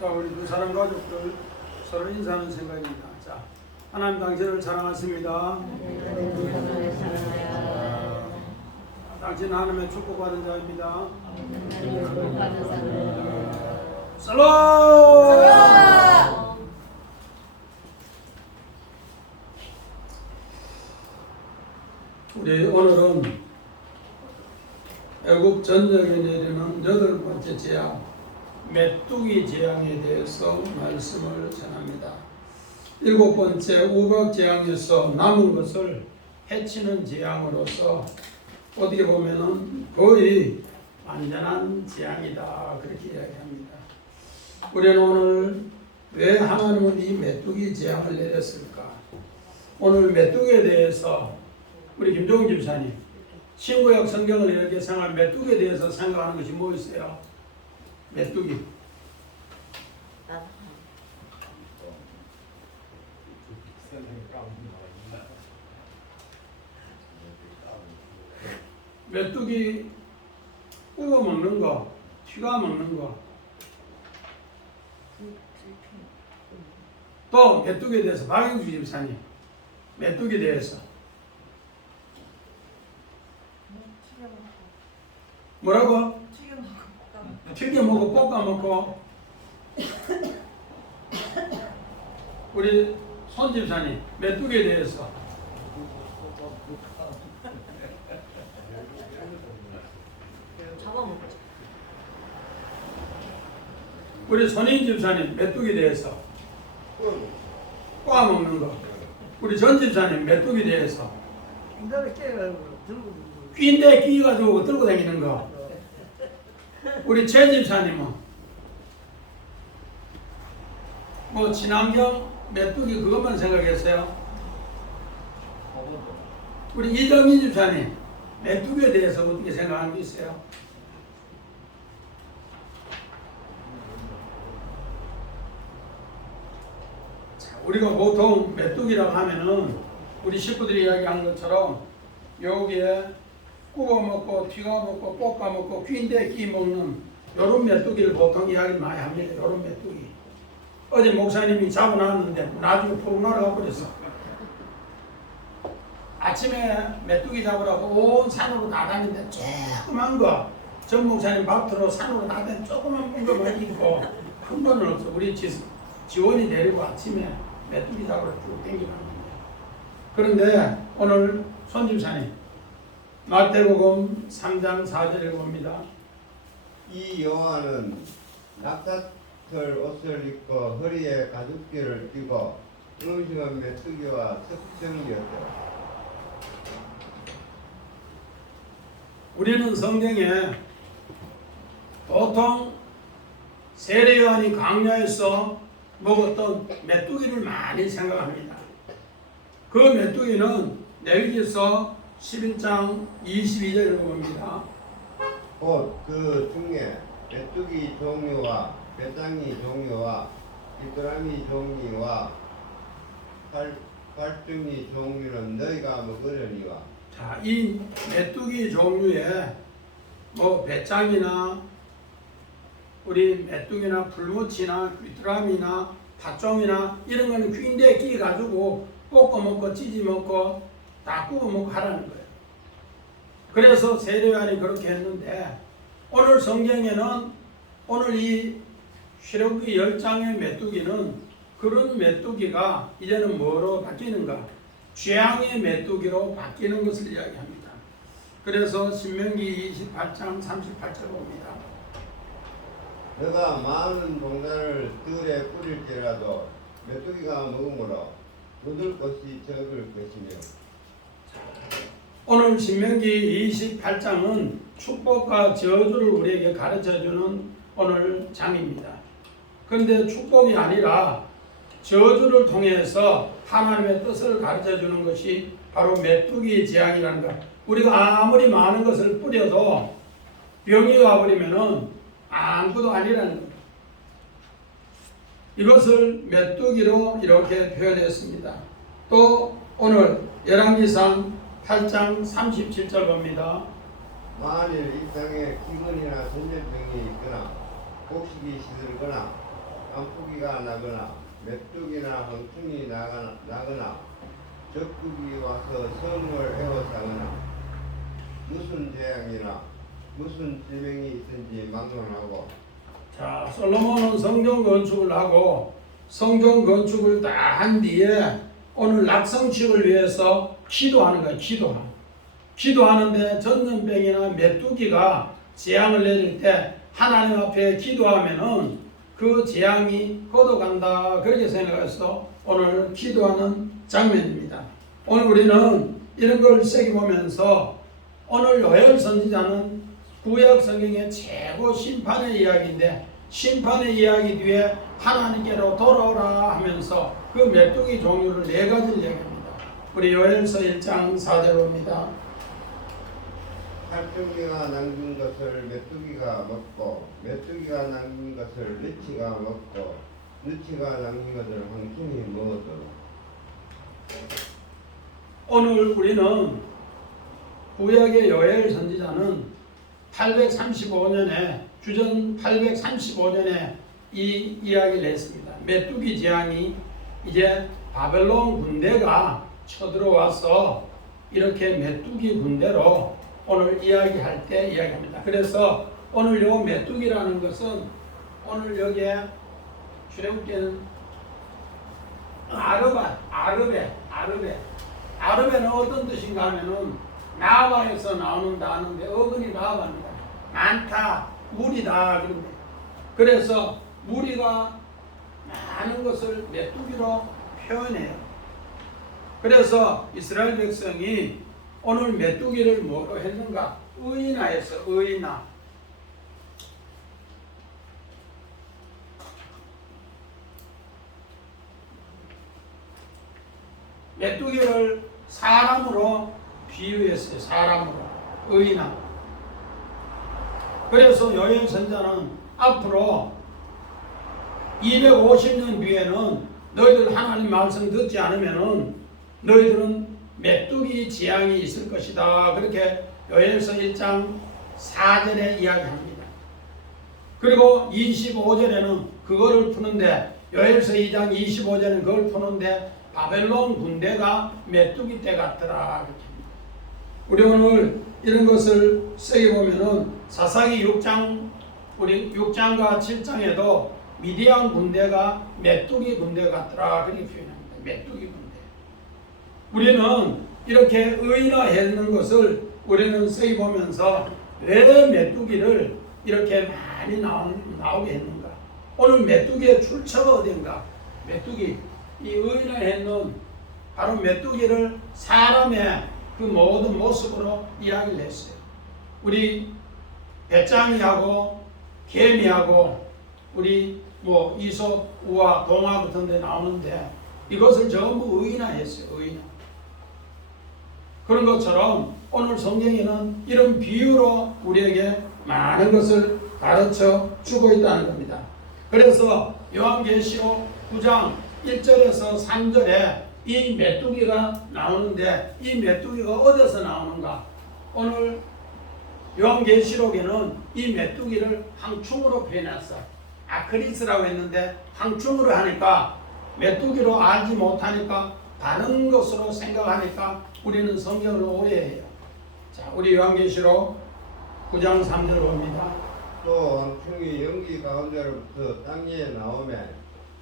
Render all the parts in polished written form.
자, 우리 두 사람 가족들 서로 인사하는 생각입니다. 자, 하나님 당신을 사랑하십니다. 당신은 하나님의 축복받은 자입니다. 살롬! 우리 오늘은 애국 전쟁에 내리는 8번째 재앙, 메뚜기 재앙에 대해서 말씀을 전합니다. 7번째 우박 재앙에서 남은 것을 해치는 재앙으로서 어떻게 보면은 거의 완전한 재앙이다, 그렇게 이야기합니다. 우리는 오늘 왜 하나님은 이 메뚜기 재앙을 내렸을까? 오늘 메뚜기에 대해서 우리 김종훈 집사님, 신구약 성경을 이렇게 생각하면 메뚜기에 대해서 생각하는 것이 뭐 있어요? 메뚜기. 메뚜기 구워 먹는 거, 튀겨 먹는 거. 또 메뚜기에 대해서 박영주 집사님, 메뚜기에 대해서 뭐라고? 튀겨 먹고 볶아 먹고. 우리 손 집사님, 메뚜기에 대해서 잡아먹죠. 우리 손인 집사님, 메뚜기에 대해서 꼬아 먹는 거. 우리 전 집사님, 메뚜기에 대해서 낀데 끼가지고 들고 다니는 거. 우리 최 집사님은 뭐 친환경 메뚜기 그것만 생각했어요. 우리 이정희 집사님, 메뚜기에 대해서 어떻게 생각하는 게 있어요? 자, 우리가 보통 메뚜기라고 하면은 우리 식구들이 이야기한 것처럼 여기에 구워 먹고 튀겨 먹고 볶아 먹고 퀸데 끼 먹는 요런 메뚜기를 보통 이야기 많이 합니다. 요런 메뚜기. 어제 목사님이 잡아놨는데 나중에 푹 날아가 버렸어. 아침에 메뚜기 잡으라고 온 산으로 나갔는데 조그만 거, 전 목사님 밭으로 산으로 나갔는데 조그만 거만 있고 큰 거는 없어. 우리 지원이 내리고 아침에 메뚜기 잡으러 쭉 땡겨갔는데. 그런데 오늘 손집사님 마태복음 3장 4절에 봅니다. 이 여호와는 낙타털 옷을 입고 허리에 가죽띠를 띠고 음식은 메뚜기와 석정이었더라. 우리는 성경에 보통 세례요한이 광야에서 먹었던 메뚜기를 많이 생각합니다. 그 메뚜기는 레위기서 11장 22절을 봅니다. 곧 그 중에 메뚜기 종류와 배짱이 종류와 귀뚜라미 종류와 갈등이 종류는 너희가 먹으려니와. 자, 이 메뚜기 종류에 뭐 배짱이나 우리 메뚜기나 풀무치나 귀뚜라미나 팥종이나 이런 거는 퀸대에 끼 가지고 볶아 먹고 찌지 먹고 다 구워 먹고 하라는 거예요. 그래서 세례요한이 그렇게 했는데 오늘 성경에는 오늘 이 출애굽기 10장의 메뚜기는 그런 메뚜기가 이제는 뭐로 바뀌는가? 죄앙의 메뚜기로 바뀌는 것을 이야기합니다. 그래서 신명기 28장 38절 봅니다. 너가 많은 동산을 들에 뿌릴지라도 메뚜기가 먹음으로 묻을 것이 적을 것이며. 오늘 신명기 28장은 축복과 저주를 우리에게 가르쳐주는 오늘 장입니다. 그런데 축복이 아니라 저주를 통해서 하나님의 뜻을 가르쳐주는 것이 바로 메뚜기 재앙이라는 것. 우리가 아무리 많은 것을 뿌려도 병이 와버리면은 아무것도 아니라는 것. 이것을 메뚜기로 이렇게 표현했습니다. 또 오늘 열왕기상 8장 37절 봅니다. 만일 이 땅에 기근이나 전염병이 있거나 곡식이 시들거나 깐풍기가 나거나 메뚜기나 황충이 나거나 적국이 와서 성을 에워싸거나 무슨 재앙이나 무슨 질병이 있든지 막론하고. 자, 솔로몬은 성전 건축을 하고 성전 건축을 다 한 뒤에 오늘 낙성식을 위해서 기도하는 거야. 기도하는데 전염병이나 메뚜기가 재앙을 내릴 때 하나님 앞에 기도하면은 그 재앙이 걷어간다, 그렇게 생각해서 오늘 기도하는 장면입니다. 오늘 우리는 이런 걸 새겨보면서 오늘 요엘 선지자는 구약 성경의 최고 심판의 이야기인데, 심판의 이야기 뒤에 하나님께로 돌아오라 하면서 그 메뚜기 종류를 4가지를 이야기합니다. 우리 요엘서 1장 4절 봅니다. 살쾡이가 남긴 것을 메뚜기가 먹고 메뚜기가 남긴 것을 느치가 먹고 느치가 남긴 것을 황충이 먹어도. 오늘 우리는 구약의 요엘 선지자는 835년에 주전 835년에 이 이야기를 했습니다. 메뚜기 재앙이 이제 바벨론 군대가 쳐들어와서 이렇게 메뚜기 군대로 오늘 이야기할 때 이야기합니다. 그래서 오늘 요 메뚜기라는 것은 오늘 여기에 출애굽기는 아르베는 어떤 뜻인가 하면은 나바에서 나오는 단어인데 어근이 나바입니다. 많다, 무리다 그런데. 그래서 무리가 많은 것을 메뚜기로 표현해요. 그래서 이스라엘 백성이 오늘 메뚜기를 뭐로 했는가? 의인화해서 의인화. 메뚜기를 사람으로 비유했어요. 사람으로. 의인화. 그래서 요엘 선자는 앞으로 250년 뒤에는 너희들 하나님 말씀 듣지 않으면은 너희들은 메뚜기 재앙이 있을 것이다. 그렇게 요엘서 1장 4절에 이야기합니다. 그리고 25절에는 그거를 푸는데, 요엘서 2장 25절에는 그걸 푸는데 바벨론 군대가 메뚜기 떼 같더라. 우리 오늘 이런 것을 새겨보면은 사사기 6장, 우리 6장과 7장에도 미디안 군대가 메뚜기 군대 같더라. 그렇게 표현합니다. 메뚜기 군대. 우리는 이렇게 의인화했는 것을 우리는 새겨보면서 왜 메뚜기를 이렇게 많이 나오게 했는가? 오늘 메뚜기의 출처가 어딘가? 메뚜기, 이 의인화했는 바로 메뚜기를 사람의 그 모든 모습으로 이야기를 했어요. 우리 배짱이하고 개미하고 우리 이솝, 우화, 동화 같은 데 나오는데 이것을 전부 의인화했어요. 의인화. 그런 것처럼 오늘 성경에는 이런 비유로 우리에게 많은 것을 가르쳐 주고 있다는 겁니다. 그래서 요한계시록 9장 1절에서 3절에 이 메뚜기가 나오는데 이 메뚜기가 어디서 나오는가? 오늘 요한계시록에는 이 메뚜기를 황충으로 표현했어. 아크리스라고 했는데 황충으로 하니까 메뚜기로 알지 못하니까 다른 것으로 생각하니까 우리는 성경을 오해해요. 자, 우리 요한계시록 9장 3절 봅니다. 또 황충이 연기 가운데로부터 땅에 나오매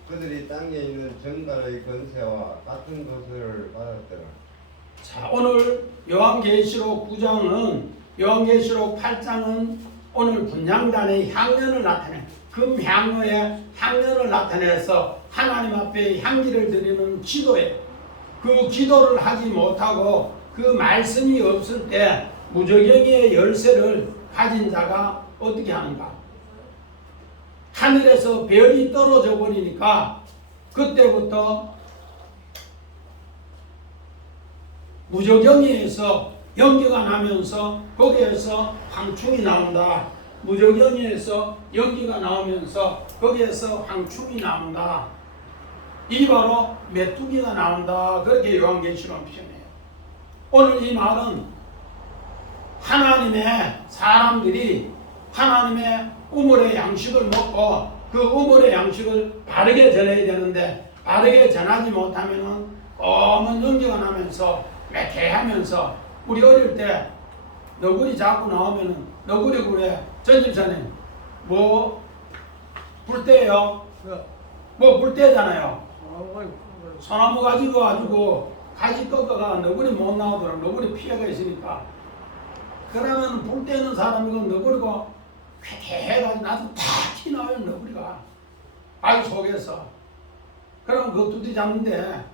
그들이 땅에 있는 정갈의 권세와 같은 것을 받았더라. 자, 오늘 요한계시록 9장은 요한계시록 8장은 오늘 분향단의 향연을 나타내 금향로의 향연을 나타내서 하나님 앞에 향기를 드리는 기도예요. 그 기도를 하지 못하고 그 말씀이 없을 때 무저경의 열쇠를 가진 자가 어떻게 하는가? 하늘에서 별이 떨어져 버리니까 그때부터 무저경에서 연기가 나면서 거기에서 황충이 나온다. 무저경에서 연기가 나오면서 거기에서 황충이 나온다. 이 바로 메뚜기가 나온다. 그렇게 요한계시록 표현해요. 오늘 이 말은 하나님의 사람들이 하나님의 우물의 양식을 먹고 그 그 우물의 양식을 바르게 전해야 되는데 바르게 전하지 못하면은 검은 연기가 나면서 매캐하면서 우리 어릴 때 너구리 자꾸 나오면은 너구리 굴에 전집사님 뭐 불때요? 뭐 불때잖아요. 소나무 가지고 가지 꺾어가 너구리 못 나오도록 너구리 피해가 있으니까 그러면 불 때는 사람이고 너구리가 쾌쾌해가지고 나도 탁 튀나와요 너구리가 알 속에서. 그럼 그거 두드려 잡는데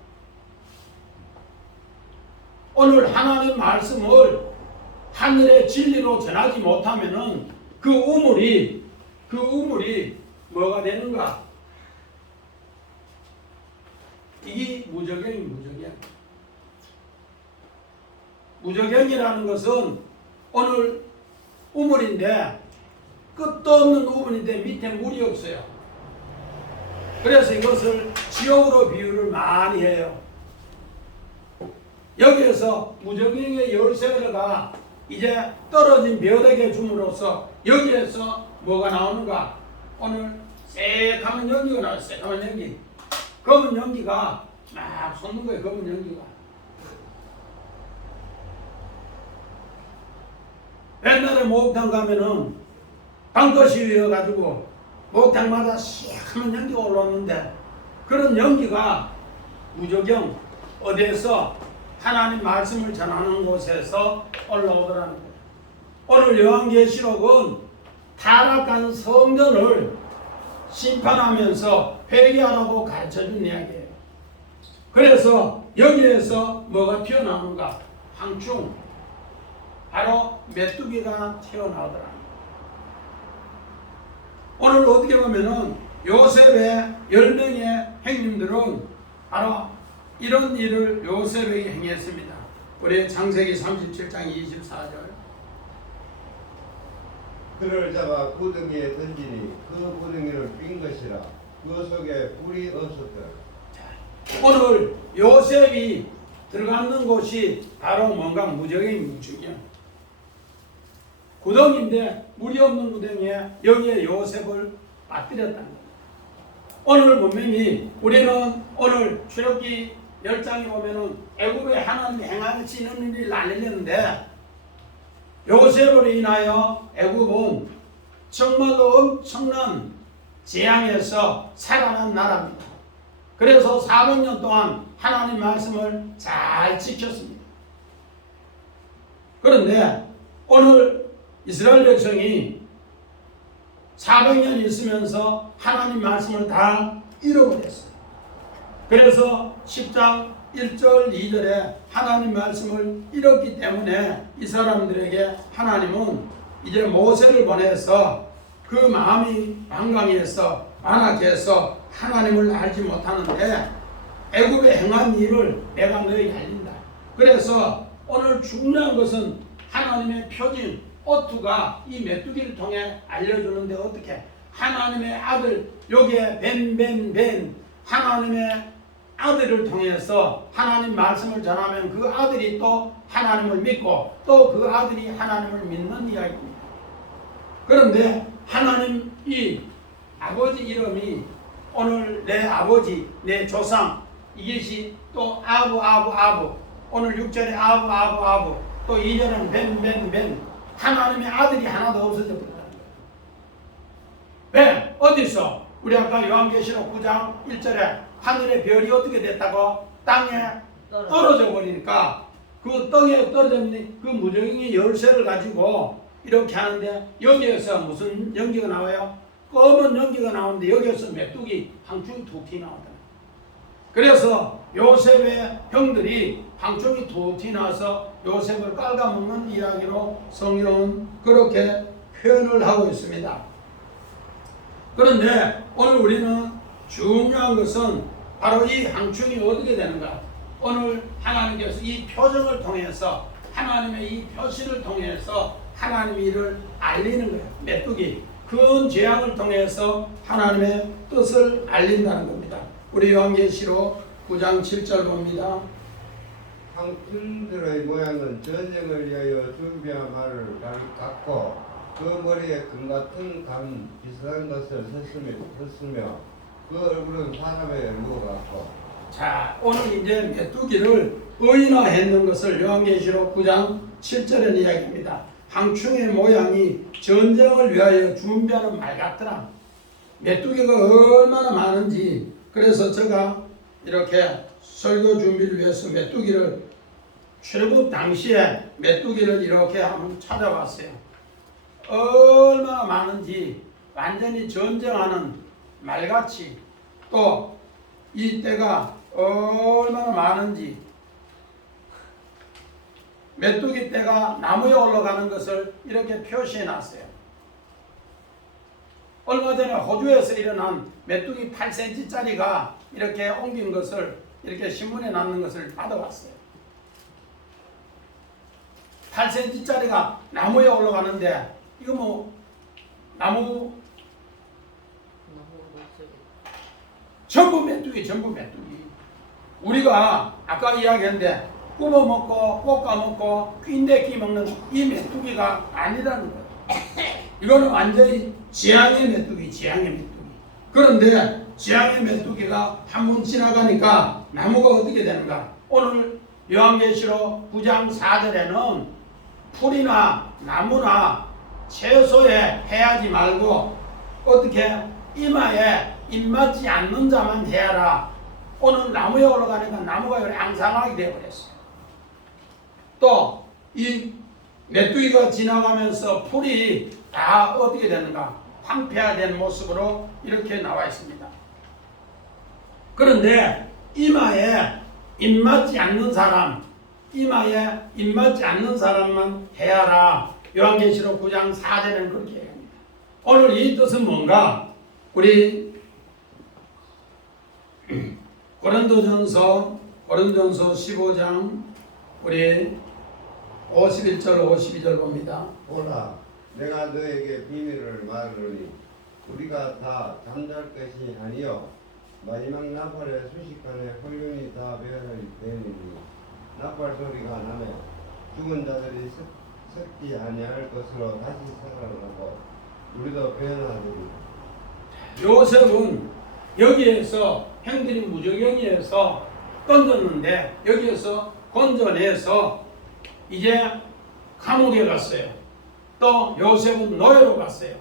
오늘 하나님 말씀을 하늘의 진리로 전하지 못하면은 그 우물이 뭐가 되는가? 이게 무적경이라는 것은 오늘 우물인데 끝도 없는 우물인데 밑에 물이 없어요. 그래서 이것을 지옥으로 비유를 많이 해요. 여기에서 무적경의 열쇠가 이제 떨어진 벼락에 줌으로써 여기에서 뭐가 나오는가? 오늘 새카만 연기가 나왔어요. 새카만 연기. 검은 연기가 막 솟는 거예요. 검은 연기가. 옛날에 목욕탕 가면은 방거시여가지고 목욕탕마다 시커먼 연기가 올라오는데 그런 연기가 무적경 어디에서 하나님 말씀을 전하는 곳에서 올라오더라는 거예요. 오늘 요한계시록은 타락한 성전을 심판하면서 회개하라고 가르쳐준 이야기예요. 그래서 여기에서 뭐가 튀어나오는가? 황충, 바로 메뚜기가 튀어나오더라. 오늘 어떻게 보면은 요셉의 10명의 행님들은 바로 이런 일을 요셉에게 행했습니다. 우리 창세기 37장 24절. 그를 잡아 구덩이에 던지니 그 구덩이를 빈 것이라 그 속에 불이 없었더라. 오늘 요셉이 들어가는 곳이 바로 뭔가 무적인 무적이야. 구덩이인데 물이 없는 구덩이에 여기에 요셉을 빠뜨렸다는 거야. 오늘 분명히 우리는 오늘 출애굽기 10장에 보면은 애굽에 하나님이 행하시는 일을 알리는데 요셉으로 인하여 애굽은 정말로 엄청난 재앙에서 살아난 나라입니다. 그래서 400년 동안 하나님 말씀을 잘 지켰습니다. 그런데 오늘 이스라엘 백성이 400년 있으면서 하나님 말씀을 다 잃어버렸어요. 그래서 10장 1절 2절에 하나님 말씀을 잃었기 때문에 이 사람들에게 하나님은 이제 모세를 보내서 그 마음이 방광해서 완악해서 하나님을 알지 못하는데 애굽에 행한 일을 내가 너에게 알린다. 그래서 오늘 중요한 것은 하나님의 표징 오투가 이 메뚜기를 통해 알려주는데 어떻게 하나님의 아들 여기에 벤 하나님의 아들을 통해서 하나님 말씀을 전하면 그 아들이 또 하나님을 믿고 또 그 아들이 하나님을 믿는 이야기입니다. 그런데 하나님 이 아버지 이름이 오늘 내 아버지 내 조상 이것이 또 아부 오늘 6절에 아부 또 2절은 벤 하나님의 아들이 하나도 없어져 버렸다는 거예요. 왜? 어디서? 우리 아까 요한계시록 9장 1절에 하늘의 별이 어떻게 됐다고? 땅에 떨어져 버리니까 그 땅에 떨어졌는데 그 무적의 열쇠를 가지고 이렇게 하는데 여기에서 무슨 연기가 나와요? 검은 연기가 나오는데 여기에서 메뚜기 황충이 툭 튀어나온다. 그래서 요셉의 형들이 황충이 툭 튀어나와서 요셉을 깔아먹는 이야기로 성경은 그렇게 표현을 하고 있습니다. 그런데 오늘 우리는 중요한 것은 바로 이 황충이 어떻게 되는가? 오늘 하나님께서 이 표정을 통해서 하나님의 이 표시를 통해서 하나님의 일을 알리는 거예요. 메뚜기 큰 재앙을 통해서 하나님의 뜻을 알린다는 겁니다. 우리 요한계시록 9장 7절 봅니다. 황충들의 모양은 전쟁을 위하여 준비한 말을 같고 그 머리에 금 같은 감 비슷한 것을 썼으며 그 얼굴은 사람의 얼굴 같고. 자, 오늘 이제 메뚜기를 의인화했는 것을 요한계시록 9장 7절에 이야기합니다. 황충의 모양이 전쟁을 위하여 준비하는 말 같더라. 메뚜기가 얼마나 많은지, 그래서 제가 이렇게 설교 준비를 위해서 메뚜기를 출국 당시에 메뚜기를 이렇게 한번 찾아봤어요. 얼마나 많은지 완전히 전쟁하는 말같이, 또 이 때가 얼마나 많은지, 메뚜기 떼가 나무에 올라가는 것을 이렇게 표시해 놨어요. 얼마 전에 호주에서 일어난 메뚜기 8cm짜리가 이렇게 옮긴 것을 이렇게 신문에 났는 것을 받아봤어요. 8cm짜리가 나무에 올라가는데 이거 뭐 나무 전부 메뚜기. 우리가 아까 이야기했는데 굽어 먹고 볶아 먹고 낀대끼 먹는 이 메뚜기가 아니라는 거예요. 이거는 완전히 지향의 메뚜기. 그런데 지향의 메뚜기가 한 번 지나가니까 나무가 어떻게 되는가? 오늘 요한계시록 9장 4절에는 풀이나 나무나 채소에 해하지 말고 어떻게 이마에 입맞지 않는 자만 해야라. 오늘 나무에 올라가니까 나무가 앙상하게 되어버렸어요. 또 이 메뚜기가 지나가면서 풀이 다 어떻게 되는가? 황폐화된 모습으로 이렇게 나와 있습니다. 그런데 이마에 입맞지 않는 사람만 해야라. 요한계시록 9장 4절에는 그렇게 얘기합니다. 오늘 이 뜻은 뭔가? 우리 고린도전서 15장 우리 51절 52절 봅니다. 보라, 내가 너에게 비밀을 말하노니 우리가 다 잠잘 것이 아니요 마지막 나팔의 순식간에 홀륜이 다 배어나리니 나팔 소리가 나매 죽은 자들이 썩지 아니할 것으로 다시 생각하고 우리도 배어나리니. 요셉은 여기에서 형들이 무저갱이에서 던졌는데 여기에서 건져내서 이제 감옥에 갔어요. 또 요셉은 노예로 갔어요.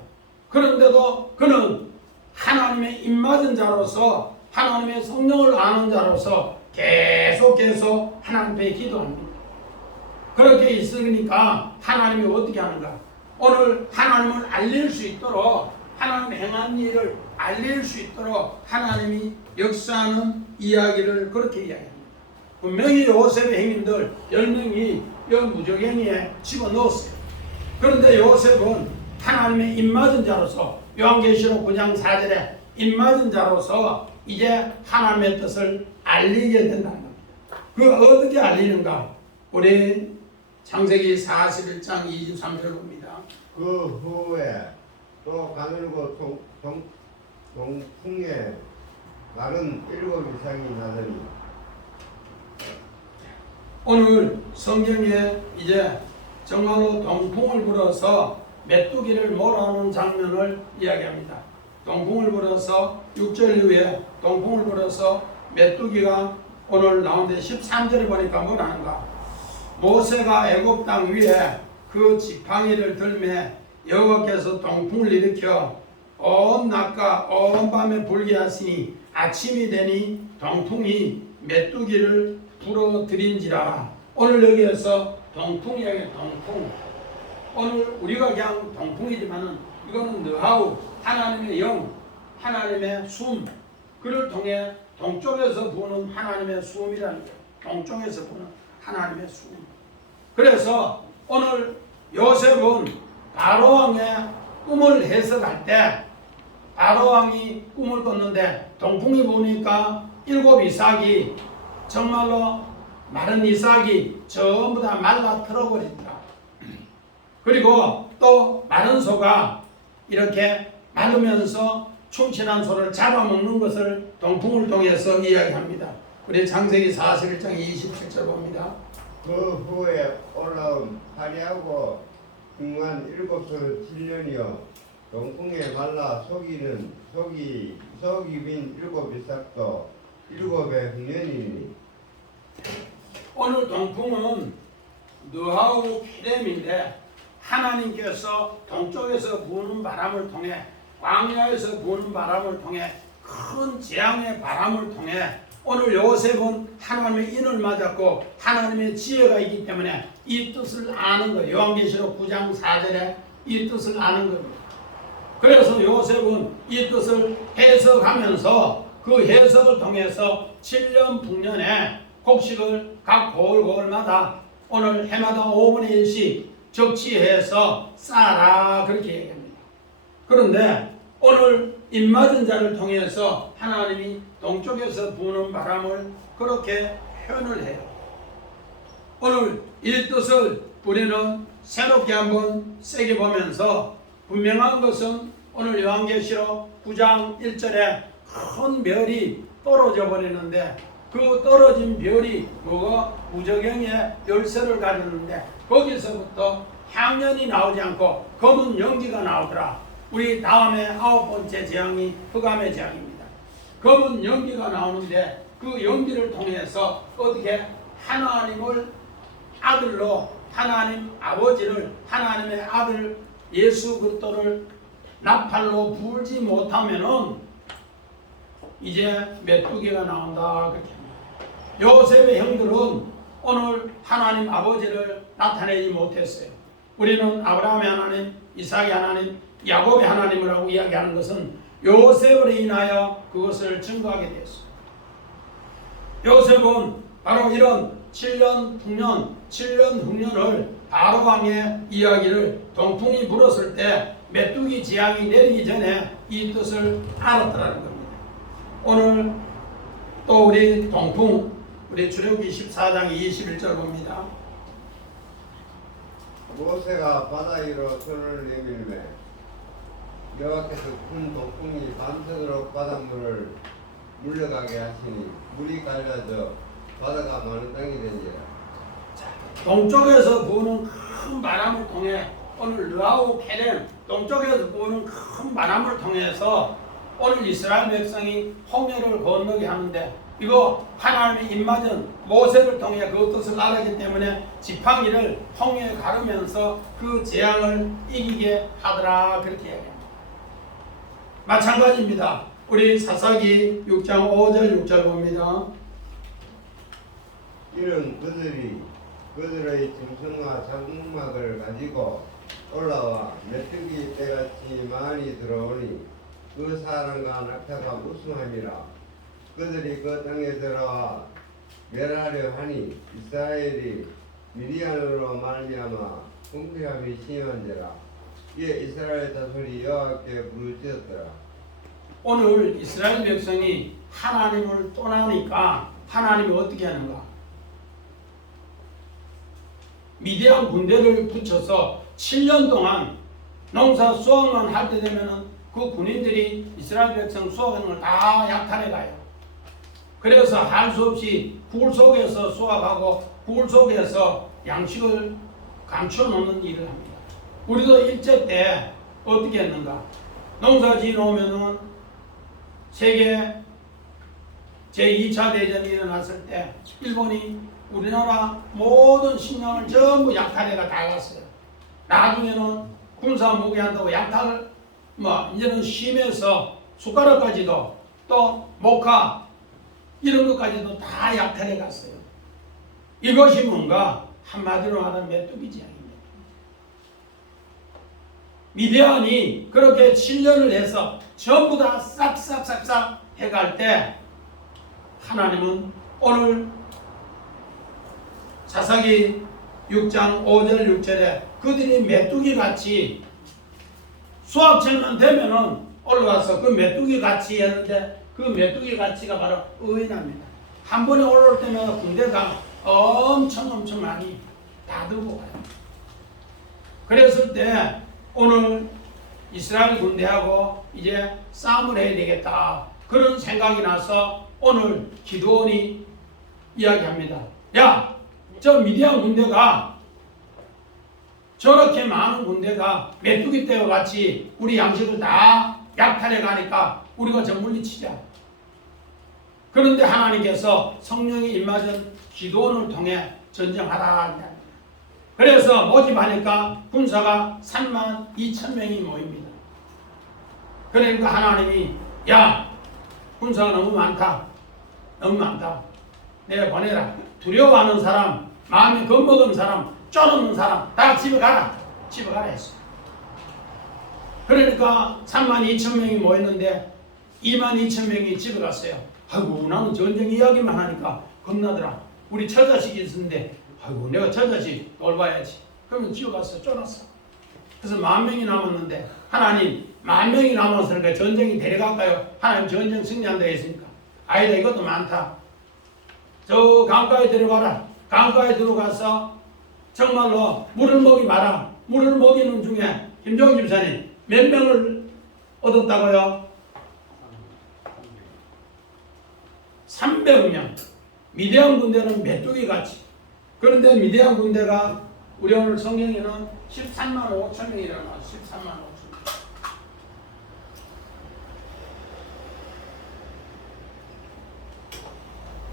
그런데도 그는 하나님의 입맞은 자로서 하나님의 성령을 아는 자로서 계속 하나님 앞에 기도합니다. 그렇게 있으니까 하나님이 어떻게 하는가? 오늘 하나님을 알릴 수 있도록, 하나님 행한 일을 알릴 수 있도록 하나님이 역사하는 이야기를 그렇게 이야기합니다. 분명히 요셉의 행인들 10명이 이 무저갱이에 집어넣었어요. 그런데 요셉은 하나님의 입맞은 자로서 요한계시록 9장 4절에 입맞은 자로서 이제 하나님의 뜻을 알리게 된다는 겁니다. 그 어떻게 알리는가? 우리 창세기 41장 23절을 봅니다. 그 후에 또 가늘고 동풍에 마른 7 이상이 나더니. 오늘 성경에 이제 정말로 동풍을 불어서 메뚜기를 몰아오는 장면을 이야기합니다. 동풍을 불어서 6절 이후에 동풍을 불어서 메뚜기가 오늘 나오는데 13절에 보니까 뭐라는가? 모세가 애굽 땅 위에 그 지팡이를 들매 여호와께서 동풍을 일으켜 온 낮과 온 밤에 불게 하시니 아침이 되니 동풍이 메뚜기를 불어들인지라. 오늘 여기에서 동풍이에요. 동풍. 오늘 우리가 그냥 동풍이지만은 이거는 느하우, 하나님의 영, 하나님의 숨, 그를 통해 동쪽에서 부는 하나님의 숨이라는 거예요. 동쪽에서 부는 하나님의 숨. 그래서 오늘 요셉은 바로왕의 꿈을 해석할 때 바로왕이 꿈을 꿨는데 동풍이 부니까 7 이삭이 정말로 마른 이삭이 전부 다 말라 틀어버린다. 그리고 또 마른 소가 이렇게 마르면서 충신한 소를 잡아먹는 것을 동풍을 통해서 이야기합니다. 우리 창세기 41장 27절 봅니다. 그 후에 올라온 파리하고 중만 7서 7년이여 동풍에 말라 속이 빈 7잎삭도 7의 흑년이니. 오늘 동풍은 느하고 키렘인데 하나님께서 동쪽에서 부는 바람을 통해 광야에서 부는 바람을 통해 큰 재앙의 바람을 통해 오늘 요셉은 하나님의 인을 맞았고 하나님의 지혜가 있기 때문에 이 뜻을 아는 거예요. 요한계시록 9장 4절에 이 뜻을 아는 겁니다. 그래서 요셉은 이 뜻을 해석하면서 그 해석을 통해서 7년 북년에 곡식을 각 고을마다 오늘 해마다 5분의 1씩 적치해서 쌓아라 그렇게 얘기합니다. 그런데 오늘 입맞은 자를 통해서 하나님이 동쪽에서 부는 바람을 그렇게 표현을 해요. 오늘 이 뜻을 우리는 새롭게 한번 세게 보면서 분명한 것은 오늘 요한계시록 9장 1절에 큰 별이 떨어져 버리는데 그 떨어진 별이 뭐가 무저경의 열쇠를 가졌는데 거기서부터 향연이 나오지 않고 검은 연기가 나오더라. 우리 다음에 9번째 재앙이 흑암의 재앙입니다. 검은 연기가 나오는데 그 연기를 통해서 어떻게 하나님을 아들로 하나님 아버지를 하나님의 아들 예수 그리스도를 나팔로 불지 못하면은 이제 메뚜기가 나온다 그렇게 합니다. 요셉의 형들은 오늘 하나님 아버지를 나타내지 못했어요. 우리는 아브라함의 하나님, 이삭의 하나님, 야곱의 하나님이라고 이야기하는 것은 요셉으로 인하여 그것을 증거하게 되었어요. 요셉은 바로 이런 7년 풍년, 7년 흑년을 바로 왕의 이야기를 동풍이 불었을 때 메뚜기 재앙이 내리기 전에 이 뜻을 알았다는 겁니다. 오늘 또 우리 동풍, 우리 출애굽기 14장 21절 봅니다. 모세가 바다 위로 손을 내밀매 여호와께서 큰 동풍이 밤새도록 바닷물을 물러가게 하시니 물이 갈라져 바다가 많은 땅이 되니라. 동쪽에서 부는 큰 바람을 통해 오늘 르하우 케렘 동쪽에서 부는 큰 바람을 통해서 오늘 이스라엘 백성이 홍해를 건너게 하는데 이거 하나님의 입맞은 모세를 통해 그 뜻을 알았기 때문에 지팡이를 홍해에 가르면서 그 재앙을 이기게 하더라 그렇게 얘기합니다. 마찬가지입니다. 우리 사사기 6장 5절 6절 봅니다. 이는 그들의 짐승과 장막을 가지고 올라와 메뚜기 떼같이 많이 들어오니 그 사람과 낙타가 우승함이라. 그들이 그 땅에 들어와 멸하려 하니 이스라엘이 미디안으로 말미암아 궁핍함이 심한지라. 이에 이스라엘 자손이 여호와께 부르짖었더라. 오늘 이스라엘 백성이 하나님을 떠나니까 하나님이 어떻게 하는가? 미디안 군대를 붙여서 7년 동안 농사 수확만 할 때 되면은 그 군인들이 이스라엘 백성 수확하는 걸 다 약탈해 가요. 그래서 할 수 없이 굴 속에서 수확하고 굴 속에서 양식을 감춰 놓는 일을 합니다. 우리도 일제 때 어떻게 했는가? 농사 지어놓으면은 세계 제2차 대전이 일어났을 때 일본이 우리나라 모든 식량을 전부 약탈해가 다 갔어요. 나중에는 군사 무기한다고 약탈을 이제는 심해서 숟가락까지도 또 목화 이런 것까지도 다 약탈해 갔어요. 이것이 뭔가 한마디로 하는 메뚜기 재앙입니다. 미디안이 그렇게 7년을 해서 전부 다 싹싹싹싹 해갈 때 하나님은 오늘 사사기 6장 5절 6절에 그들이 메뚜기 같이 수확철만 되면은 올라가서 그 메뚜기 같이 했는데 그 메뚜기 가치가 바로 의인합니다. 한 번에 올라올 때마다 군대가 엄청 많이 다 들고 가요. 그랬을 때 오늘 이스라엘 군대하고 이제 싸움을 해야 되겠다 그런 생각이 나서 오늘 기드온이 이야기합니다. 야, 저 미디안 군대가 저렇게 많은 군대가 메뚜기 떼와 같이 우리 양식을 다 약탈해 가니까 우리가 저 물리치자. 그런데 하나님께서 성령이 임하신 기도원을 통해 전쟁하라. 그래서 모집하니까 군사가 32,000명이 모입니다. 그러니까 하나님이 야 군사가 너무 많다. 너무 많다. 내가 보내라. 두려워하는 사람, 마음에 겁먹은 사람, 쫓는 사람 다 집에 가라. 집에 가라 했어. 그러니까 32,000명이 모였는데 22,000명이 집에 갔어요. 아이고 나는 전쟁 이야기만 하니까 겁나더라. 우리 처자식이 있었는데 아이고 내가 처자식 돌봐야지. 그러면 집에 가서 쫄았어. 그래서 10,000명이 남았는데 하나님 10,000명이 남았으니까 전쟁이 데려갈까요? 하나님 전쟁 승리한다 했으니까 아니다 이것도 많다. 저 강가에 들어가라. 강가에 들어가서 정말로 물을 먹이 마라. 물을 먹이는 중에 김종인 집사님 몇 명을 얻었다고요? 300명. 미디안 군대는 메뚜기 같이. 그런데 미디안 군대가 우리 오늘 성경에는 13만 5천 명이라고 나와. 13만 5천 명.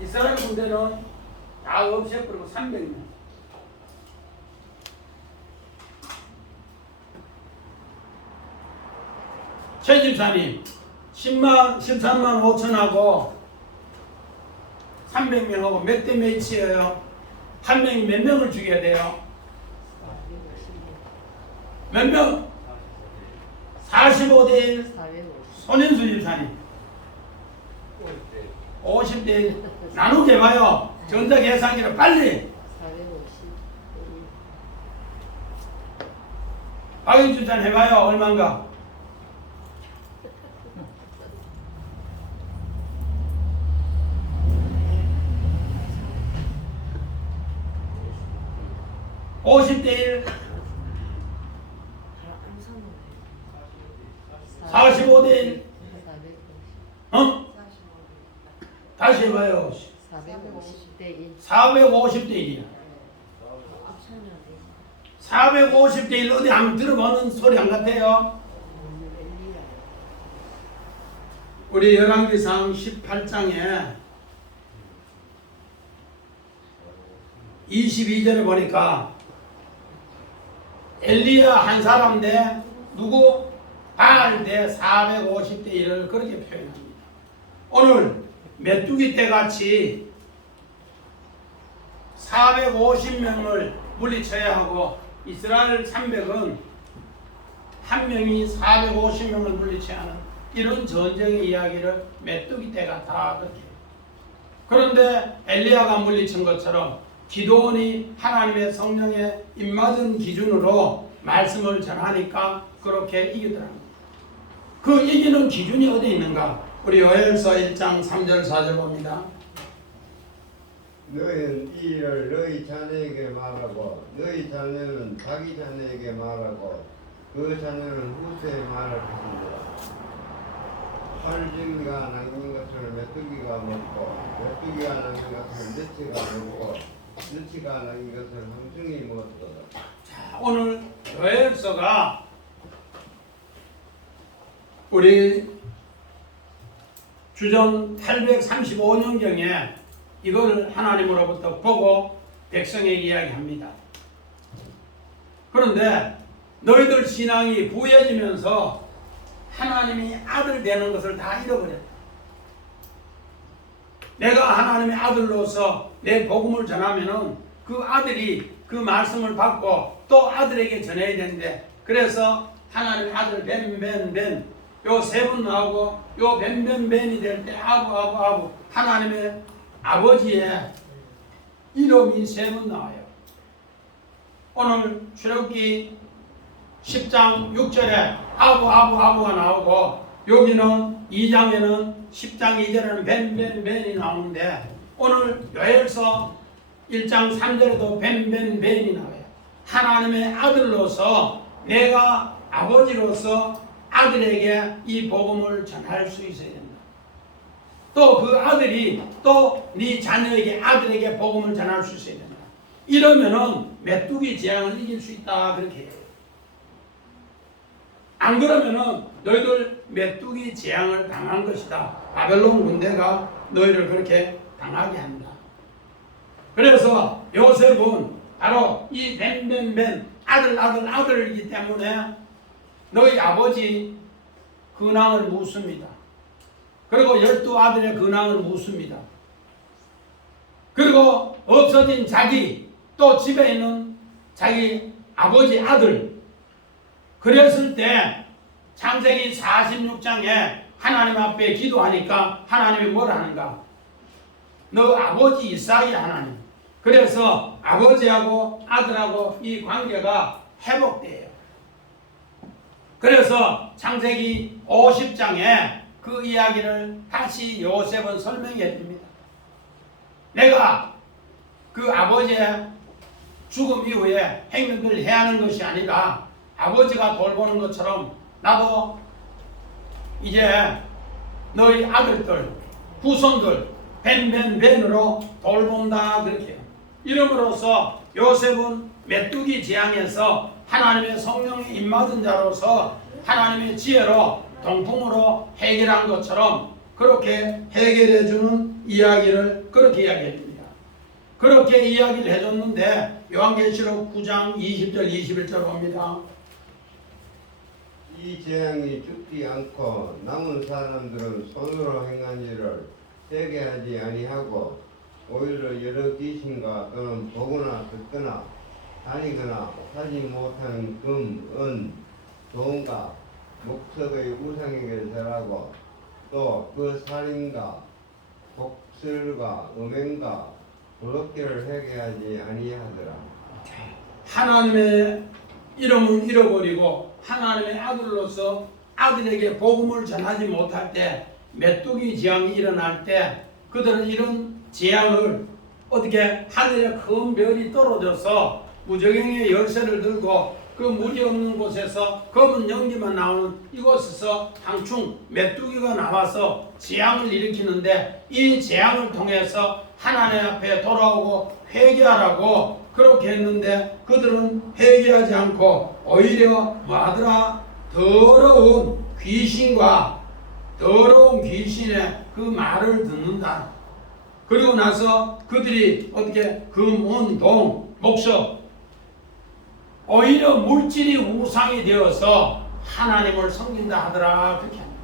이스라엘 군대는 다 없애버리고 300명. 최 집사님 13만 5천하고 300명하고 몇 대 몇이에요? 한 명이 몇 명을 죽여야 돼요? 몇 명? 45대 1. 손현수 집사님 50대 1. 나누게 봐요. 전자 계산기를 빨리. 박인 집사님 해봐요. 얼마인가? 50대 1. 45대 1. 어? 다시 해봐요. 450대 1. 450대 1이야. 450대 1 어디 안 들어보는 소리 안 같아요? 우리 열왕기상 18장에 22절에 보니까 엘리야 한 사람 대 누구? 바알 대 450대 1을 그렇게 표현합니다. 오늘 메뚜기 떼같이 450명을 물리쳐야 하고 이스라엘 300은 한 명이 450명을 물리쳐야 하는 이런 전쟁의 이야기를 메뚜기 떼가 다 그렇게. 그런데 엘리야가 물리친 것처럼 기도원이 하나님의 성령에 입맞은 기준으로 말씀을 전하니까 그렇게 이기더랍니다. 그 이기는 기준이 어디 있는가? 우리 요엘서 1장 3절 4절 봅니다. 너희는 이 일을 너희 자녀에게 말하고 너희 자녀는 자기 자녀에게 말하고 그 자녀는 후세에 말할 것입니다. 살진이가 남긴 것을 메뚜기가 먹고 메뚜기가 남긴 것을 너치가 먹고 너치가 남긴 것을 함승이 먹었도다. 자, 오늘 요엘서가 우리 주전 835년경에 이걸 하나님으로부터 보고 백성에게 이야기합니다. 그런데 너희들 신앙이 부해지면서 하나님이 아들 되는 것을 다 잃어버렸다. 내가 하나님의 아들로서 내 복음을 전하면은 그 아들이 그 말씀을 받고 또 아들에게 전해야 되는데, 그래서 하나님의 아들 벤 요 세 번 나오고 요 벤이 될 때 아부 하나님의 아버지의 이름이 세 번 나와요. 오늘 출애굽기 10장 6절에 아부가 나오고 여기는 2장에는 10장 2절에는 벤이 나오는데 오늘 요엘서 1장 3절에도 벤이 나와요. 하나님의 아들로서 내가 아버지로서 아들에게 이 복음을 전할 수 있어야 된다. 또 그 아들이 또 네 자녀에게 아들에게 복음을 전할 수 있어야 된다. 이러면은 메뚜기 재앙을 이길 수 있다 그렇게 해요. 안 그러면은 너희들 메뚜기 재앙을 당한 것이다. 바벨론 군대가 너희를 그렇게 당하게 한다. 그래서 요셉은 바로 이 벤벤벤 아들이기 때문에 너희 아버지 근황을 묻습니다. 그리고 12아들의 근황을 묻습니다. 그리고 없어진 자기 또 집에 있는 자기 아버지 아들 그랬을 때 창세기 46장에 하나님 앞에 기도하니까 하나님이 뭘 하는가? 너 아버지 이삭이 하나님. 그래서 아버지하고 아들하고 이 관계가 회복돼요. 그래서 창세기 50장에 그 이야기를 다시 요셉은 설명해 줍니다. 내가 그 아버지의 죽음 이후에 행위를 해야 하는 것이 아니라 아버지가 돌보는 것처럼 나도 이제 너희 아들들, 후손들 벤벤벤으로 돌본다 그렇게 해요. 이름으로써 요셉은 메뚜기 재앙에서 하나님의 성령이 임맞은 자로서 하나님의 지혜로 동풍으로 해결한 것처럼 그렇게 해결해주는 이야기를 그렇게 이야기해줍니다. 그렇게 이야기를 해줬는데 요한계시록 9장 20절 21절 봅니다. 이 재앙이 죽지 않고 남은 사람들은 손으로 행한 일을 회개하지 아니하고 오히려 여러 귀신과 또는 보거나 듣거나 다니거나 하지 못하는 금, 은, 돈과 목석의 우상에게 절하고 또 그 살인과 독설과 음행과 도덕질을 회개하지 아니하더라. 하나님의 이름을 잃어버리고 하나님의 아들로서 아들에게 복음을 전하지 못할 때 메뚜기 재앙이 일어날 때 그들은 이런 재앙을 어떻게 하늘에 큰 별이 떨어져서 무저갱의 열쇠를 들고 그 물이 없는 곳에서 검은 연기만 나오는 이곳에서 항충 메뚜기가 나와서 재앙을 일으키는데 이 재앙을 통해서 하나님 앞에 돌아오고 회개하라고 그렇게 했는데 그들은 회개하지 않고 오히려 뭐하더라? 더러운 귀신과 더러운 귀신의 그 말을 듣는다. 그리고 나서 그들이 어떻게 금, 은, 동, 목석 오히려 물질이 우상이 되어서 하나님을 섬긴다 하더라 그렇게 합니다.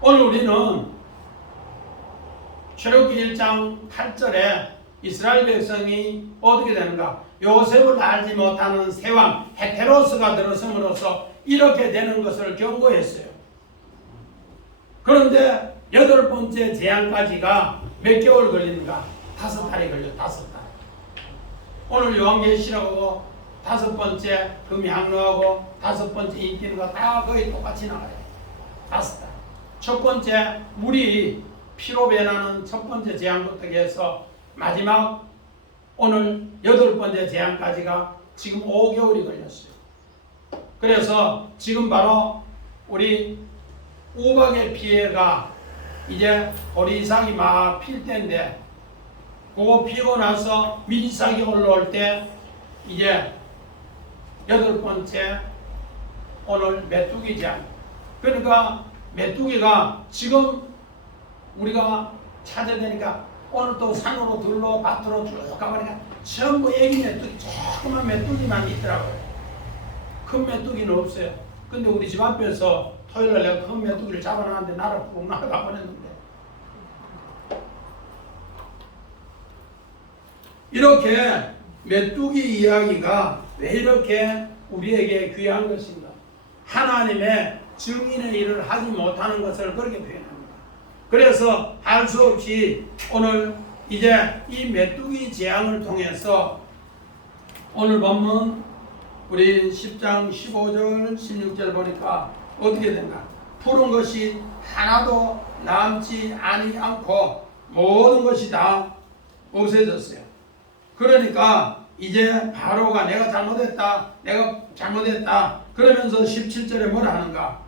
오늘 우리는 출애굽기 1장 8절에 이스라엘 백성이 어떻게 되는가? 요셉을 알지 못하는 세왕 헤테로스가 들어섬으로써 이렇게 되는 것을 경고했어요. 그런데 8번째 재앙까지가 몇 개월 걸리는가? 5달이 걸려 5달. 오늘 요한계시록하고 5번째 금향로하고 5번째 인기는가 다 거의 똑같이 나와요. 5달. 첫 번째 물이 피로 변하는 첫 번째 재앙부터 해서 마지막 오늘 8번째 재앙까지가 지금 5개월이 걸렸어요. 그래서 지금 바로 우리 우박의 피해가 이제 보리싹이 막 필 때인데 그거 피고 나서 밀싹이 올라올 때 이제 8번째 오늘 메뚜기 재앙. 그러니까 메뚜기가 지금 우리가 찾아야 되니까 오늘 또 산으로 들러 밭으로 쭉 가보니까 전부 애기 메뚜기 조그만 메뚜기만 있더라고요. 큰 메뚜기는 없어요. 근데 우리 집 앞에서 토요일날 내가 큰 메뚜기를 잡아놨는데 나를 푹 나가 버렸는데 이렇게 메뚜기 이야기가 왜 이렇게 우리에게 귀한 것인가? 하나님의 증인의 일을 하지 못하는 것을 그렇게 표현합니다. 그래서 할 수 없이 오늘 이제 이 메뚜기 재앙을 통해서 오늘 본문 우리 10장 15절 16절 보니까 어떻게 된가? 푸른 것이 하나도 남지 않고 모든 것이 다 없어졌어요. 그러니까 이제 바로가 내가 잘못했다 그러면서 17절에 뭘 하는가?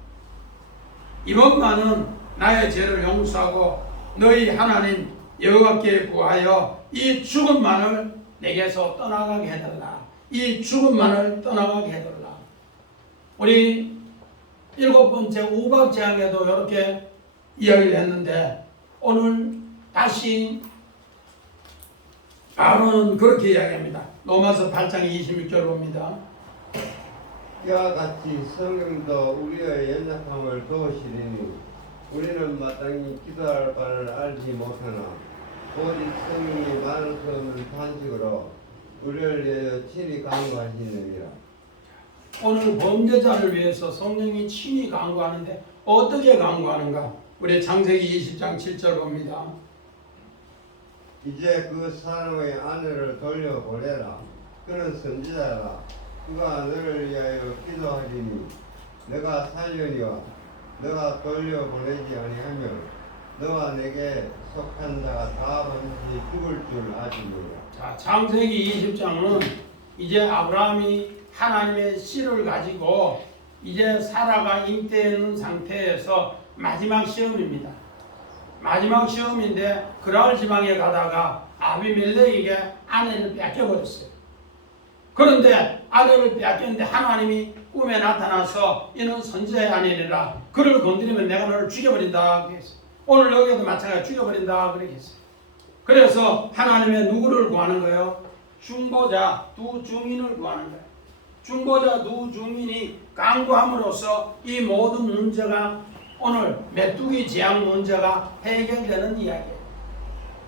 이번만은 나의 죄를 용서하고 너희 하나님 여호와께 구하여 이 죽음만을 내게서 떠나가게 해달라. 이 죽음만을 떠나가게 해달라. 우리 7번째 우박제왕에도 이렇게 이야기를 했는데 오늘 다시 바로는 그렇게 이야기합니다. 로마서 8장 26절 봅니다. 이와 같이 성령도 우리의 연약함을 도우시리니 우리는 마땅히 기도할 바를 알지 못하나 오직 성령이 많을 수 없는 탄식으로 우리를 위하여 친히 간구하시느니라. 오늘 범죄자를 위해서 성령이 친히 간구하는데 어떻게 간구하는가? 우리 창세기 20장 7절 봅니다. 이제 그 사람의 아내를 돌려보내라. 그는 선지자라. 그가 너를 위하여 기도하리니 내가 살려니와 너가 돌려보내지 아니하면 너와 내게 속한 자가 다 반드시 죽을 줄 아시니라. 자, 창세기 20장은 이제 아브라함이 하나님의 씨를 가지고 이제 사라가 잉태하는 상태에서 마지막 시험입니다. 마지막 시험인데 그랄 지방에 가다가 아비멜렉에게 아내를 뺏겨버렸어요. 그런데 아내를 뺏겼는데 하나님이 꿈에 나타나서 이는 선지자의 아내니라. 그를 건드리면 내가 너를 죽여버린다. 그랬어요. 오늘 여기도 마찬가지로 죽여버린다. 그렇게 했어요. 그래서 하나님의 누구를 구하는 거예요? 중보자 두 증인을 구하는 거예요. 중보자 두 증인이 간구함으로써 이 모든 문제가 오늘 메뚜기 재앙 문제가 해결되는 이야기예요.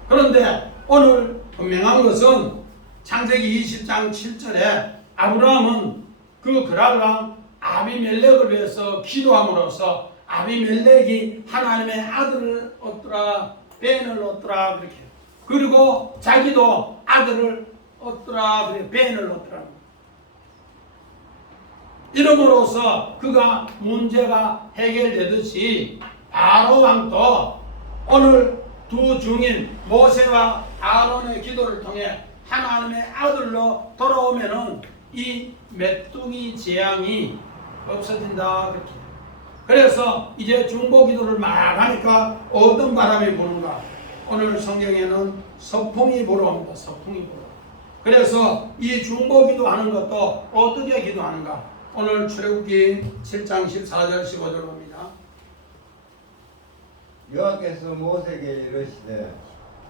그런데 오늘 분명한 것은 창세기 20장 7절에 아브라함은 그 그랄랑 아비멜렉을 위해서 기도함으로써 아비멜렉이 하나님의 아들을 얻더라, 벤을 얻더라 그렇게. 그리고 자기도 아들을 얻더라, 벤을 얻더라. 이름으로써 그가 문제가 해결되듯이 바로 왕도 오늘 두 증인 모세와 아론의 기도를 통해 하나님의 아들로 돌아오면은 이 메뚜기 재앙이 없어진다 그렇게. 그래서 이제 중보 기도를 막 하니까 어떤 바람이 부는가? 오늘 성경에는 서풍이 불어옵니다. 서풍이 불어. 그래서 이 중보 기도하는 것도 어떻게 기도하는가? 오늘 출애굽기 7장 14절 15절 봅니다. 여호와께서 모세에게 이르시되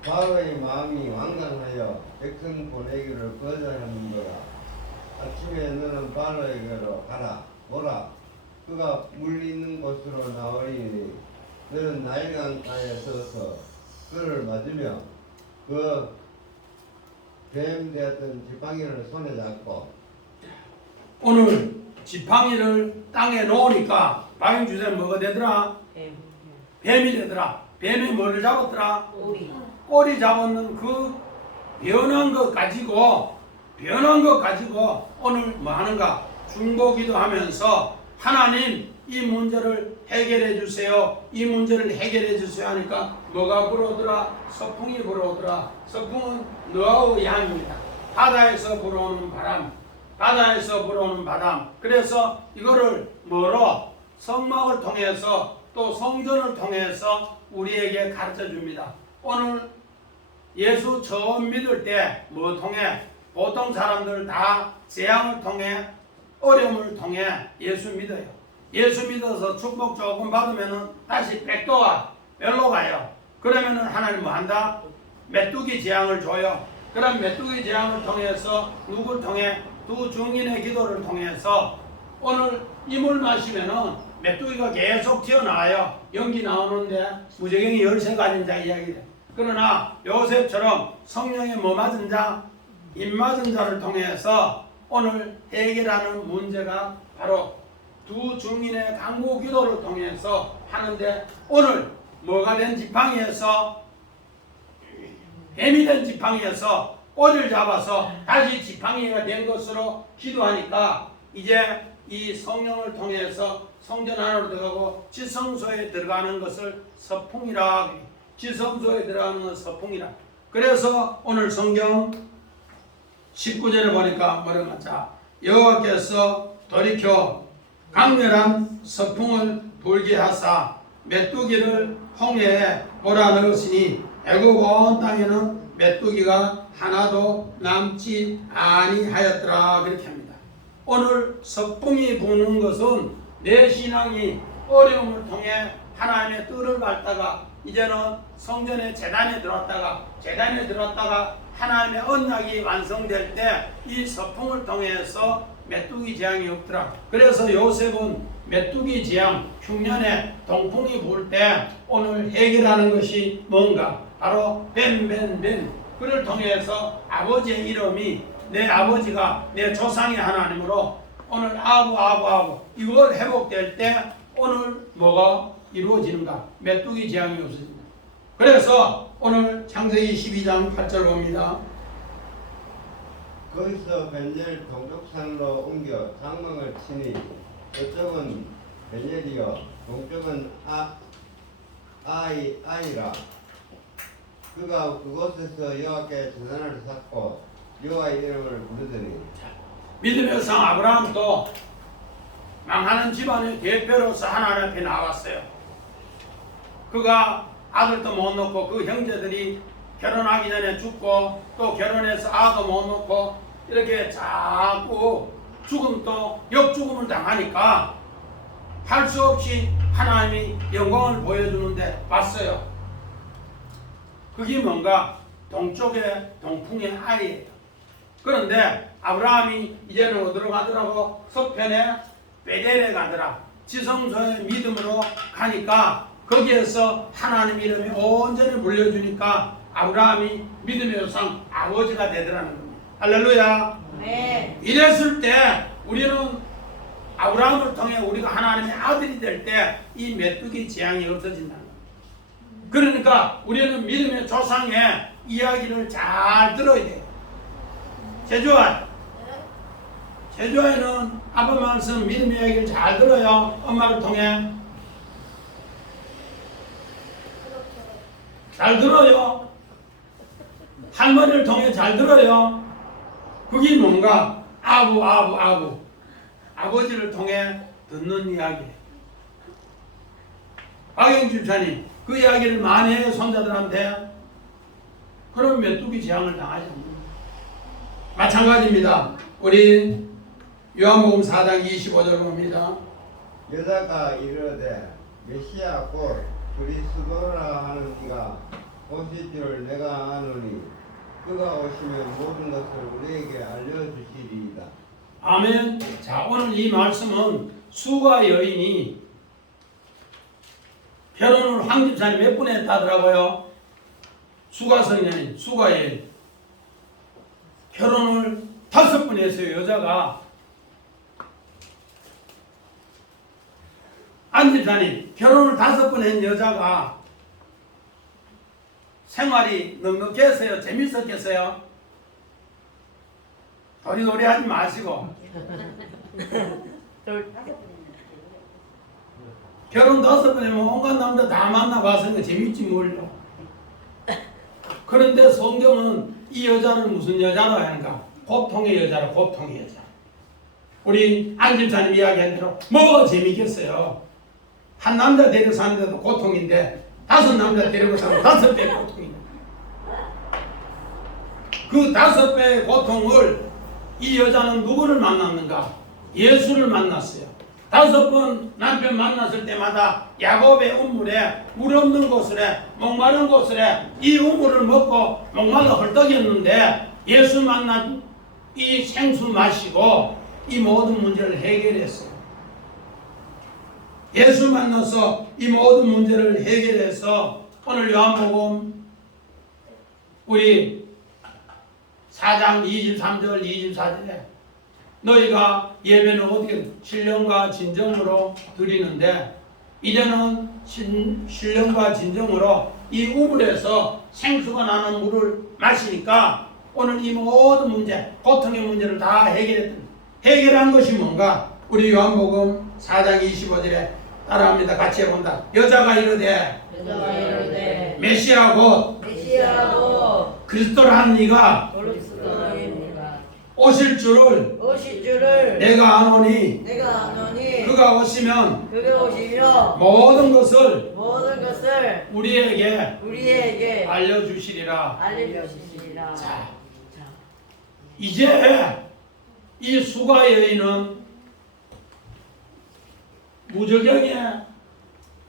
바로의 마음이 완강하여 백성 보내기를 거절하는도다. 아침에 너는 바로에게로 가라 보라 그가 물 있는 곳으로 나오리니 너는 나일강가에 서서 그를 맞으며 그 뱀 되었던 지팡이를 손에 잡고 오늘 지팡이를 땅에 놓으니까 바인주제 뭐가 되더라? 뱀이 되더라. 뱀이 뭐를 잡았더라? 꼬리 잡았는 그 변한 것 가지고 오늘 뭐 하는가? 중보기도 하면서 하나님 이 문제를 해결해 주세요. 이 문제를 해결해 주세요 하니까 뭐가 불어오더라? 서풍이 불어오더라. 서풍은 노아의 양입니다. 바다에서 불어오는 바람. 바다에서 불어오는 바람. 그래서 이거를 뭐로? 성막을 통해서 또 성전을 통해서 우리에게 가르쳐 줍니다. 오늘 예수 처음 믿을 때 뭐 통해? 보통 사람들 다 재앙을 통해 어려움을 통해 예수 믿어요. 예수 믿어서 축복 조금 받으면은 다시 백도와 별로 가요. 그러면은 하나님 뭐 한다? 메뚜기 재앙을 줘요. 그럼 메뚜기 재앙을 통해서 누굴 통해? 두 증인의 기도를 통해서 오늘 이 물 마시면은 메뚜기가 계속 튀어나와요. 연기 나오는데 무저갱이 13가지 자 이야기돼. 그러나 요셉처럼 성령에 뭐 맞은 자? 입 맞은 자를 통해서 오늘 해결하는 문제가 바로 두 증인의 간구 기도를 통해서 하는데 오늘 뭐가 된 지팡이에서 뱀이 된 지팡이에서 꼬리를 잡아서 다시 지팡이가 된 것으로 기도하니까 이제 이 성령을 통해서 성전 안으로 들어가고 지성소에 들어가는 것을 서풍이라. 지성소에 들어가는 것을 서풍이라. 그래서 오늘 성경 19절에 보니까 뭐라고 하자. 여호와께서 돌이켜 강렬한 서풍을 불게 하사 메뚜기를 홍해에 몰아넣으시니 애굽 온 땅에는 메뚜기가 하나도 남지 아니하였더라 그렇게 합니다. 오늘 석풍이 부는 것은 내 신앙이 어려움을 통해 하나님의 뜻을 밟다가 이제는 성전의 제단에 들어왔다가 하나님의 언약이 완성될 때 이 석풍을 통해서 메뚜기 재앙이 없더라. 그래서 요셉은 메뚜기 재앙 흉년에 동풍이 불 때 오늘 해결하는 것이 뭔가 바로 벤벤벤 그를 통해서 아버지의 이름이 내 아버지가 내 조상의 하나님으로 오늘 아부 이걸 회복될 때 오늘 뭐가 이루어지는가? 메뚜기 재앙이 없어집니다. 그래서 오늘 창세기 12장 8절 봅니다. 거기서 벤젤 동쪽산으로 옮겨 장막을 치니 저쪽은 벤젤이요 동쪽은 아이라. 그가 그곳에서 여호와께 제단을 쌓고 여호와의 이름을 부르더니 믿음의 성 아브라함도 망하는 집안의 대표로서 하나님 앞에 나왔어요. 그가 아들도 못 놓고 그 형제들이 결혼하기 전에 죽고 또 결혼해서 아도 못 놓고 이렇게 자꾸 죽음도 역죽음을 당하니까 할 수 없이 하나님이 영광을 보여주는데 봤어요. 그게 뭔가 동쪽의 동풍의 아이예요. 그런데 아브라함이 이제는 어디로 가더라고? 서편에 베델에 가더라. 지성소의 믿음으로 가니까 거기에서 하나님 이름이 온전히 물려주니까 아브라함이 믿음의 조상 아버지가 되더라는 겁니다. 할렐루야. 네. 이랬을 때 우리는 아브라함을 통해 우리가 하나님의 아들이 될 때 이 메뚜기 재앙이 없어진다는 겁니다. 그러니까 우리는 믿음의 조상의 이야기를 잘 들어야 돼요. 제주아이는 아빠 말씀 믿음의 이야기를 잘 들어요. 엄마를 통해 잘 들어요. 할머니를 통해 잘 들어요. 그게 뭔가 아버지를 통해 듣는 이야기예요. 박영주 집사님 그 이야기를 많이 해요. 손자들한테. 그럼 메뚜기 재앙을 당하지 않습니다. 마찬가지입니다. 우리 요한복음 4장 25절 봅니다. 여자가 이르되 메시아 곧 그리스도라 하는 이가 오실 줄 내가 아노니 그가 오시면 모든 것을 우리에게 알려주시리이다. 아멘. 자, 오늘 이 말씀은 수가 여인이 결혼을 황 집사님 몇 분 했다더라고요. 수가 성년인 수가 여인 결혼을 5번 했어요. 여자가. 안 집사님 결혼을 5번 한 여자가 생활이 넉넉했어요? 재밌었겠어요? 도리도리 하지 마시고 결혼 5번 하면 온갖 남자 다 만나봤으니까 재밌지 뭘요. 그런데 성경은 이 여자는 무슨 여자로 하는가? 고통의 여자라. 고통의 여자. 우리 안 집사님 이야기한 대로 뭐가 재밌겠어요. 한 남자 데리고 사는데도 고통인데 5 남자 데리고 사면 5배의 고통입니다. 그 5배의 고통을 이 여자는 누구를 만났는가? 예수를 만났어요. 5번 남편 만났을 때마다 야곱의 우물에 물 없는 곳에 목마른 곳에 이 우물을 먹고 목말라 헐떡였는데 예수 만난 이 생수 마시고 이 모든 문제를 해결했어요. 예수 만나서 이 모든 문제를 해결해서 오늘 요한복음 우리 4장 23절 24절에 너희가 예배는 어떻게 신령과 진정으로 드리는데 이제는 신령과 진정으로 이 우물에서 생수가 나는 물을 마시니까 오늘 이 모든 문제 고통의 문제를 다 해결했던 해결한 것이 뭔가 우리 요한복음 4장 25절에 따라합니다. 같이 해본다. 여자가 이르되 메시아 곧 그리스도라는 이가 오실 줄을 내가 아노니 그가 오시면 그가 오시며 모든 것을 모든 것을 우리에게 알려주시리라. 알려주시리라. 자, 이제 이 수가 여인은 무저경의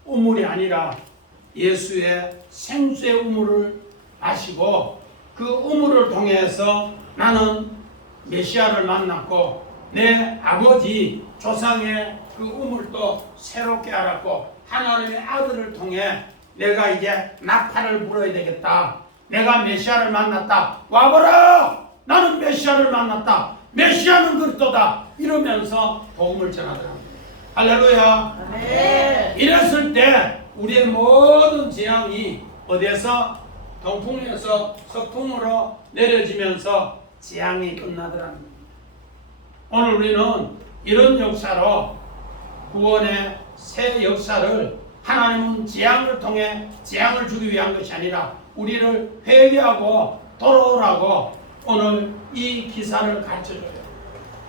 우물이 아니라 예수의 생수의 우물을 마시고 그 우물을 통해서 나는 메시아를 만났고 내 아버지 조상의 그 우물도 새롭게 알았고 하나님의 아들을 통해 내가 이제 나팔을 불어야 되겠다. 내가 메시아를 만났다. 와보라! 나는 메시아를 만났다. 메시아는 그리스도다. 이러면서 복음을 전하더라. 할렐루야. 아멘. 이랬을 때 우리의 모든 재앙이 어디에서? 동풍에서 서풍으로 내려지면서 재앙이 끝나더라. 오늘 우리는 이런 역사로 구원의 새 역사를 하나님은 재앙을 통해 재앙을 주기 위한 것이 아니라 우리를 회개하고 돌아오라고 오늘 이 기사를 가르쳐줘요.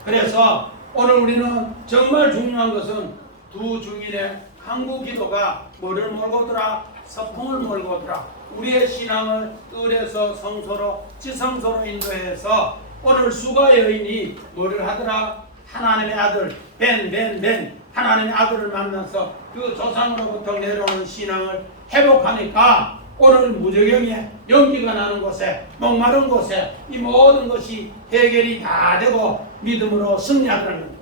그래서 오늘 우리는 정말 중요한 것은 두 주일의 한국 기도가 뭐를 몰고 오더라? 서풍을 몰고 오더라. 우리의 신앙을 뜰에서 성소로 지성소로 인도해서 오늘 수가 여인이 뭐를 하더라? 하나님의 아들 벤 하나님의 아들을 만나서 그 조상으로부터 내려오는 신앙을 회복하니까 오늘 무저경에 연기가 나는 곳에 목마른 곳에 이 모든 것이 해결이 다 되고 믿음으로 승리하더라는 거예요.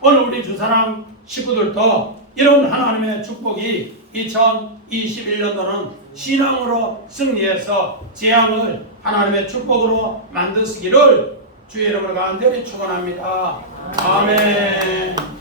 오늘 우리 주사랑 식구들도 이런 하나님의 축복이 2021년도는 신앙으로 승리해서 재앙을 하나님의 축복으로 만드시기를 주의 이름으로 간절히 축원합니다. 아멘.